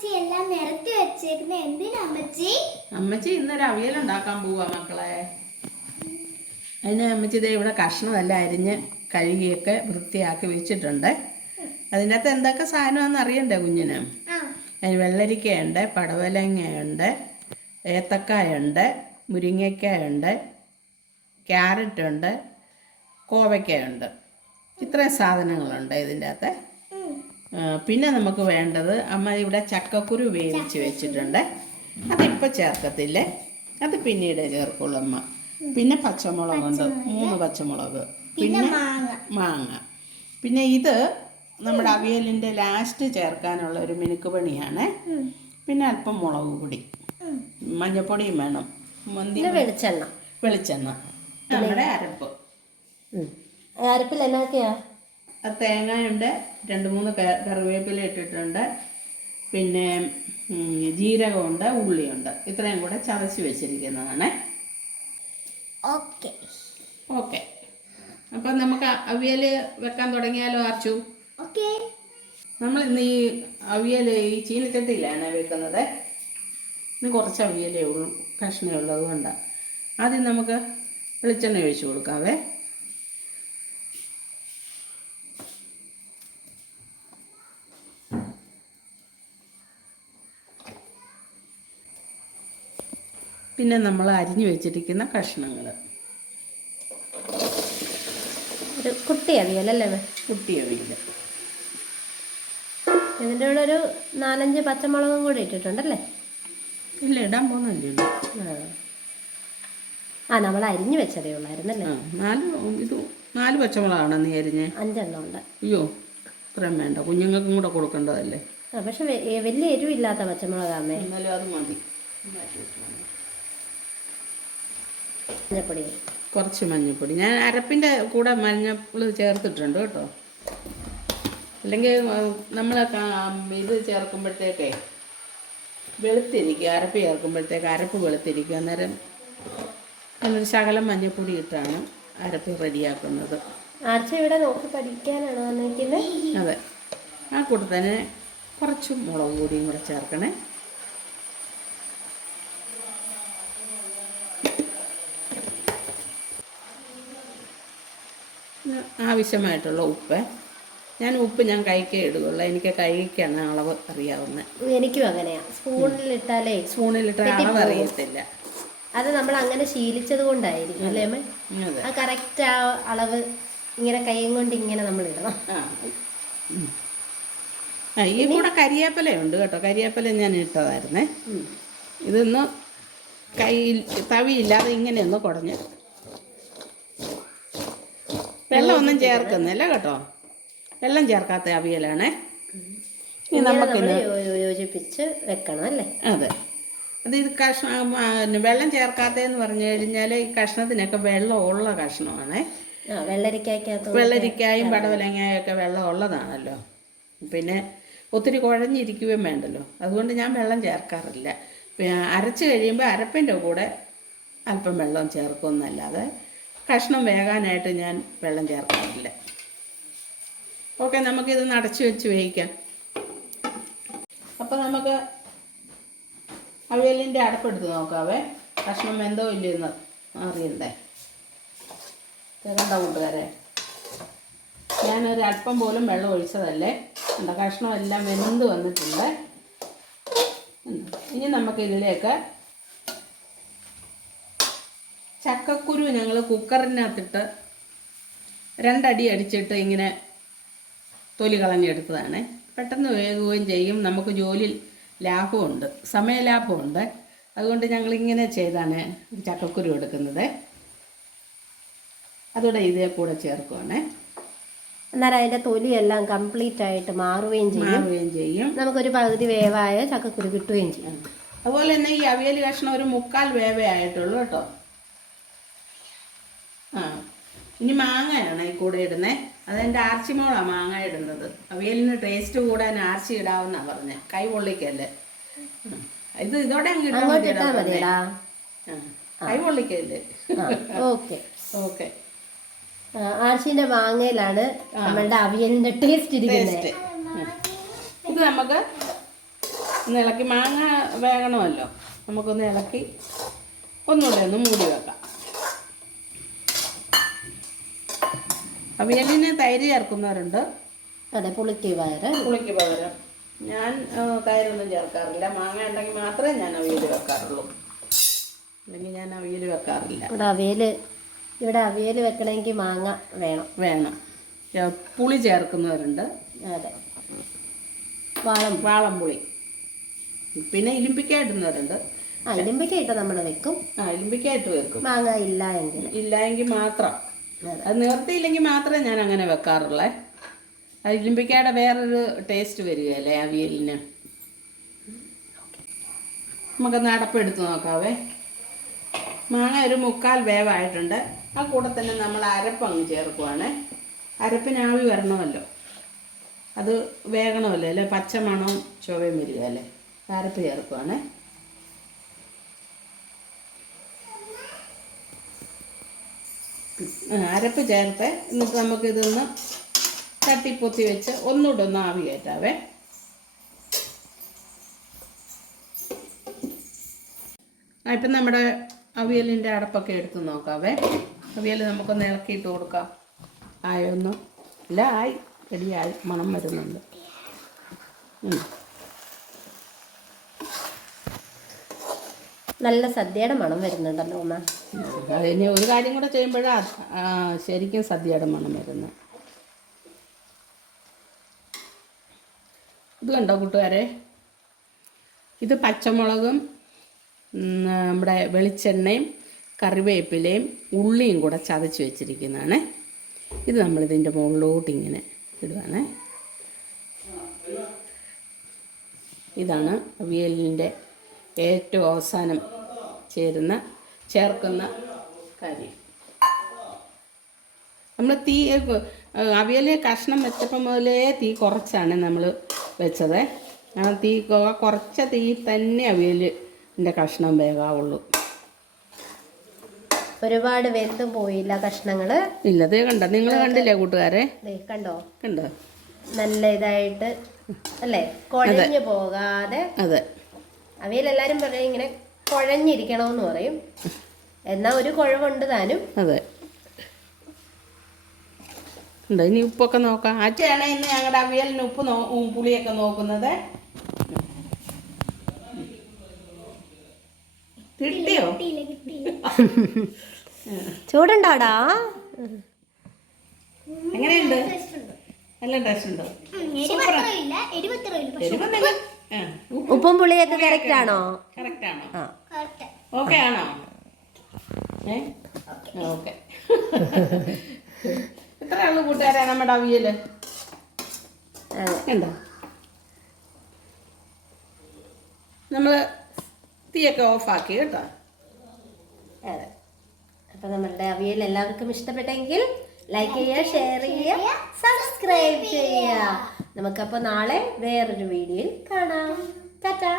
അമ്മച്ചി എല്ലാം നിരത്തി വെച്ചേക്കുന്ന എന്തിനാ അമ്മച്ചി? അമ്മച്ചി ഇന്നൊരു അവിയലുണ്ടാക്കാൻ പോവാ മക്കളെ. അതിന് അമ്മച്ചി ദേ ഇവിടെ കഷ്ണമെല്ലാം അരിഞ്ഞ് കഴുകിയൊക്കെ വൃത്തിയാക്കി വെച്ചിട്ടുണ്ട്. അതിനകത്ത് എന്തൊക്കെ സാധനമാണെന്ന് അറിയണ്ടേ കുഞ്ഞിന്? അതിന് വെള്ളരിക്കയുണ്ട്, പടവലങ്ങയുണ്ട്, ഏത്തക്കായുണ്ട്, മുരിങ്ങയ്ക്കായുണ്ട്, ക്യാരറ്റുണ്ട്, കോവയ്ക്കയുണ്ട്. ഇത്രയും സാധനങ്ങളുണ്ട് ഇതിൻ്റെ അകത്ത്. പിന്നെ നമുക്ക് വേണ്ടത് അമ്മ ഇവിടെ ചക്കക്കുരു വേവിച്ച് വെച്ചിട്ടുണ്ട്. അതിപ്പോൾ ചേർക്കത്തില്ലേ, അത് പിന്നീട് ചേർക്കുള്ളൂ അമ്മ. പിന്നെ പച്ചമുളകുണ്ട്, 3 പച്ചമുളക്, പിന്നെ മാങ്ങ. പിന്നെ ഇത് നമ്മുടെ അവിയലിൻ്റെ ലാസ്റ്റ് ചേർക്കാനുള്ള ഒരു മിനുക്ക് പണിയാണ്. പിന്നെ അല്പം മുളക് പൊടി, മഞ്ഞപ്പൊടിയും വേണം, വെളിച്ചെണ്ണ, നമ്മുടെ അരപ്പ്. അരപ്പിൽ എന്നൊക്കെയാ? തേങ്ങയുണ്ട്, 2-3 കറിവേപ്പില ഇട്ടിട്ടുണ്ട്, പിന്നെ ജീരകമുണ്ട്, ഉള്ളിയുണ്ട്. ഇത്രയും കൂടെ ചതച്ച് വെച്ചിരിക്കുന്നതാണ്. ഓക്കെ. അപ്പം നമുക്ക് അവിയൽ വെക്കാൻ തുടങ്ങിയാലോ ആർച്ചു? നമ്മൾ ഇന്ന് ഈ അവിയൽ ഈ ചീനച്ചട്ടിയിലാണ് വെക്കുന്നത്. ഇന്ന് കുറച്ച് അവിയലേ ഉള്ളൂ, കഷ്ണേ ഉള്ളത് കൊണ്ടാണ്. ആദ്യം നമുക്ക് വെളിച്ചെണ്ണ ഒഴിച്ച് കൊടുക്കാവേ. പിന്നെ നമ്മൾ അരിഞ്ഞു വെച്ചിരിക്കുന്ന കഷ്ണങ്ങൾ. ഒരു കുട്ടി അവിയലല്ലേ? കുട്ടി അവിയൽ. ഇതിൻ്റെ കൂടെ ഒരു 4-5 പച്ചമുളകും കൂടി ഇട്ടിട്ടുണ്ടല്ലേ? ഇല്ല, ഇടാൻ പോകുന്നില്ലല്ലോ. നമ്മൾ അരിഞ്ഞു വെച്ചതേ ഉള്ളായിരുന്നല്ലേ? 4 പച്ചമുളകാണ് നീ അരിഞ്ഞ്? 5 എണ്ണം ഉണ്ട്. അയ്യോ, ഇത്രയും വേണ്ട, കുഞ്ഞുങ്ങൾക്കും കൂടെ കൊടുക്കേണ്ടതല്ലേ. പക്ഷെ വലിയ എരിവില്ലാത്ത പച്ചമുളകാമേ. എന്നാലും അത് മതി. മഞ്ഞപ്പൊടി, കുറച്ച് മഞ്ഞൾപ്പൊടി. ഞാൻ അരപ്പിൻ്റെ കൂടെ മഞ്ഞൾ ചേർത്തിട്ടുണ്ട് കേട്ടോ. അല്ലെങ്കിൽ നമ്മൾ ഇത് ചേർക്കുമ്പോഴത്തേക്കേ വെളുത്തിരിക്കുക, അരപ്പ് ചേർക്കുമ്പോഴത്തേക്ക് അരപ്പ് വെളുത്തിരിക്കുക. അന്നേരം നല്ലൊരു ശകലം മഞ്ഞൾപ്പൊടി ഇട്ടാണ് അരപ്പ് റെഡിയാക്കുന്നത്. ആർച്ച ഇവിടെ നോക്കി പഠിക്കാനാണോ വന്നിരിക്കുന്നത്? അതെ. ആ കൂടെ തന്നെ കുറച്ച് മുളക് പൊടിയും കൂടെ ചേർക്കണേ. ആവശ്യമായിട്ടുള്ള ഉപ്പ്. ഞാൻ കൈക്കേ ഇടുകയുള്ളൂ, എനിക്ക് കൈക്കാണ് അളവ് അറിയാവുന്നത്. എനിക്കും അങ്ങനെയാ. സ്പൂണിലിട്ടാൽ അളവ് അറിയത്തില്ല. അത് നമ്മൾ അങ്ങനെ ശീലിച്ചത് കൊണ്ടായിരിക്കും അല്ലേ അമ്മ? ആ കറക്റ്റ് ആ അളവ് ഇങ്ങനെ കൈയും കൊണ്ട് ഇങ്ങനെ നമ്മൾ ഇടണം. ഈ കൂടെ കരിവേപ്പിലയുണ്ട് കേട്ടോ. കരിവേപ്പില ഞാൻ ഇട്ടതായിരുന്നേ. ഇതൊന്ന് തവിയില്ലാതെ ഇങ്ങനെയൊന്ന് കുടഞ്ഞ്, വെള്ളമൊന്നും ചേർക്കുന്നില്ല കേട്ടോ. വെള്ളം ചേർക്കാത്ത അവിയലാണേ. നമുക്ക് യോജിപ്പിച്ച് വെക്കണം അല്ലേ? അതെ. ഇത് വെള്ളം ചേർക്കാത്തതെന്ന് പറഞ്ഞു കഴിഞ്ഞാൽ ഈ കഷ്ണത്തിനൊക്കെ വെള്ളമുള്ള കഷ്ണമാണേ. വെള്ളരിക്കായും പടവലങ്ങായും ഒക്കെ വെള്ളം ഉള്ളതാണല്ലോ. പിന്നെ ഒത്തിരി കുഴഞ്ഞിരിക്കുകയും വേണ്ടല്ലോ. അതുകൊണ്ട് ഞാൻ വെള്ളം ചേർക്കാറില്ല. അരച്ച് കഴിയുമ്പോൾ അരപ്പിൻ്റെ കൂടെ അല്പം വെള്ളം ചേർക്കുമെന്നല്ലാതെ കഷ്ണം വേകാനായിട്ട് ഞാൻ വെള്ളം ചേർക്കാറില്ല. ഓക്കെ, നമുക്കിത് അടച്ച് വെച്ച് വേവിക്കാം. അപ്പോൾ നമുക്ക് അവിയലിൻ്റെ അടപ്പെടുത്ത് നോക്കാവേ. കഷ്ണം വെന്തോ ഇല്ലെന്ന് അറിയണ്ടേ? കേൾക്കണ്ട കൂട്ടുകാരെ, ഞാനൊരു അല്പം പോലും വെള്ളം ഒഴിച്ചതല്ലേ. എന്താ, കഷ്ണം എല്ലാം വെന്ത് വന്നിട്ടുണ്ട്. ഇനി നമുക്കിതിലേക്ക് ചക്കക്കുരു ഞങ്ങൾ കുക്കറിനകത്തിട്ട് 2 അടി അടിച്ചിട്ട് ഇങ്ങനെ തൊലി കളഞ്ഞെടുത്തതാണ്. പെട്ടെന്ന് വേകുകയും ചെയ്യും. നമുക്ക് ജോലി ലാഭമുണ്ട്, സമയലാഭമുണ്ട്. അതുകൊണ്ട് ഞങ്ങളിങ്ങനെ ചെയ്താണ് ചക്കക്കുരു എടുക്കുന്നത്. അതോടെ ഇതേ കൂടെ ചേർക്കുവാണേ. അന്നേരം അതിൻ്റെ തൊലിയെല്ലാം കംപ്ലീറ്റ് ആയിട്ട് മാറുകയും ചെയ്യും. നമുക്കൊരു പകുതി വേവായ ചക്കക്കുരു കിട്ടുകയും ചെയ്യും. അതുപോലെ തന്നെ ഈ അവിയൽ കഷ്ണം ഒരു 3/4 വേവേ ആയിട്ടുള്ളൂ കേട്ടോ. ഇനി മാങ്ങയാണ് ഈ കൂടെ ഇടുന്നത്. അതെൻ്റെ ആർച്ചിമോളാണ് മാങ്ങ ഇടുന്നത്. അവിയലിന് ടേസ്റ്റ് കൂടാൻ ആർച്ചി ഇടാവുന്നാ പറഞ്ഞ, കൈ പൊള്ളിക്കല്ലേ. ഇത് ഇതോടെ അങ്ങ് ഇട്ടാൽ മതിയടാ, കൈ പൊള്ളിക്കല്ലേ. ഓക്കെ. ആർച്ചിന്റെ മാങ്ങയിലാണ് നമ്മളുടെ അവിയലിന്റെ ടേസ്റ്റ് ഇരിക്കുന്നത്. ഇത് നമുക്ക് ഒന്ന് ഇളക്കി, മാങ്ങ വേകണമല്ലോ, നമുക്കൊന്ന് ഇളക്കി ഒന്നുകൂടെ ഒന്ന് മൂടി വെക്കാം. അവിയലിന് തൈര് ചേർക്കുന്നവരുണ്ട്. അതെ, പുളിക്ക് പകരം ഞാൻ തൈരൊന്നും ചേർക്കാറില്ല. മാങ്ങ ഉണ്ടെങ്കിൽ മാത്രമേ ഞാൻ അവിയൽ വെക്കാറുള്ളൂ, അല്ലെങ്കിൽ ഞാൻ അവിയൽ വെക്കാറില്ല. ഇവിടെ അവിയൽ വെക്കണമെങ്കിൽ മാങ്ങ വേണം. പുളി ചേർക്കുന്നവരുണ്ട്. അതെ, വാളംപുളി. പിന്നെ ഇലിമ്പിക്കായിടുന്നവരുണ്ട്. ഇലിമ്പിക്കായിട്ട് നമ്മൾ വെക്കും. ഇലിമ്പിക്കായിട്ട് വെക്കും. മാങ്ങ ഇല്ലായെങ്കിൽ മാത്രം, അത് നിവർത്തിയില്ലെങ്കിൽ മാത്രമേ ഞാൻ അങ്ങനെ വെക്കാറുള്ളേ. അത് ഇലിമ്പിക്കായുടെ വേറൊരു ടേസ്റ്റ് വരികയല്ലേ അവിയലിന്. നമുക്കൊന്ന് അടപ്പെടുത്ത് നോക്കാവേ. മാങ്ങ ഒരു 3/4 വേവായിട്ടുണ്ട്. ആ കൂടെ തന്നെ നമ്മൾ അരപ്പങ്ങ് ചേർക്കുവാണേ. അരപ്പിന് ആവി വരണമല്ലോ, അത് വേകണമല്ലോ, അല്ലേ പച്ചമണവും ചുവയും വരികയല്ലേ. അരപ്പ് ചേർക്കുവാണേ. അരപ്പ് ചേർത്ത് എന്നിട്ട് നമുക്കിതൊന്ന് തട്ടിപ്പൊത്തി വെച്ച് ഒന്നുകൂടെ ഒന്ന് ആവി കയറ്റാവേ. ഇപ്പം നമ്മുടെ അവിയലിൻ്റെ അടപ്പൊക്കെ എടുത്ത് നോക്കാവേ. അവിയൽ നമുക്കൊന്ന് ഇളക്കിയിട്ട് കൊടുക്കാം. ആയൊന്നും ഇല്ല, ആയി, റെഡിയായി, മണം വരുന്നുണ്ട്. നല്ല സദ്യയുടെ മണം വരുന്നുണ്ടല്ലോ അമ്മ. അതിന് ഒരു കാര്യം കൂടെ ചെയ്യുമ്പോഴാണ് ശരിക്കും സദ്യയുടെ മണം വരുന്നത്. ഇത് കണ്ടോ കൂട്ടുകാരെ, ഇത് പച്ചമുളകും നമ്മുടെ വെളിച്ചെണ്ണയും കറിവേപ്പിലയും ഉള്ളിയും കൂടെ ചതച്ച് വെച്ചിരിക്കുന്നതാണ്. ഇത് നമ്മളിതിൻ്റെ മുകളിലോട്ട് ഇങ്ങനെ ഇടുവാണ്. ഇതാണ് അവിയലിൻ്റെ ഏറ്റവും അവസാനം ചേർക്കുന്ന കാര്യം. നമ്മൾ അവിയൽ കഷ്ണം വെച്ചപ്പോൾ മുതലേ തീ കുറച്ചാണ് നമ്മൾ വെച്ചത്. തീ കുറച്ച തീ തന്നെ അവിയലിൻ്റെ കഷ്ണം വേകാവുള്ളൂ. ഒരുപാട് വെന്തും പോയില്ല കഷ്ണങ്ങൾ. ഇല്ല, അതേ കണ്ടോ, നിങ്ങൾ കണ്ടില്ലേ കൂട്ടുകാരെ? കണ്ടോ നല്ല ഇതായിട്ട് അല്ലേ, കുഴഞ്ഞു പോകാതെ. അതെ, അവയിലെല്ലാരും പറയും ഇങ്ങനെ കുഴഞ്ഞിരിക്കണമെന്ന് പറയും, എന്നാ ഒരു കുഴവുണ്ട് താനും. അതെ, ഉണ്ടോ? ഇനി ഉപ്പൊക്കെ നോക്കാം. അച്ഛനാണ് ഇന്ന് ഞങ്ങളുടെ അവിയലിന് പുളിയൊക്കെ നോക്കുന്നത്. കിട്ടിയോ? ചൂടുണ്ടോടാ? എങ്ങനെയുണ്ട്? നല്ല ടേസ്റ്റ് ഉണ്ടോ? ഉപ്പും പുളിയൊക്കെ കറക്റ്റ് ആണോ? ഓക്കെ ആണോ? ഓക്കെ. ഇത്ര ഉള്ളു കൂട്ടുകാരെ നമ്മുടെ അവിയല്. ഉണ്ടോ? നമ്മൾ തീയൊക്കെ ഓഫാക്കി കേട്ടോ. അതെ, അപ്പം നമ്മളുടെ അവിയൽ എല്ലാവർക്കും ഇഷ്ടപ്പെട്ടെങ്കിൽ ലൈക്ക് ചെയ്യുക, ഷെയർ ചെയ്യുക, സബ്സ്ക്രൈബ് ചെയ്യുക. നമുക്കപ്പോൾ നാളെ വേറൊരു വീഡിയോയിൽ കാണാം. ടാറ്റാ.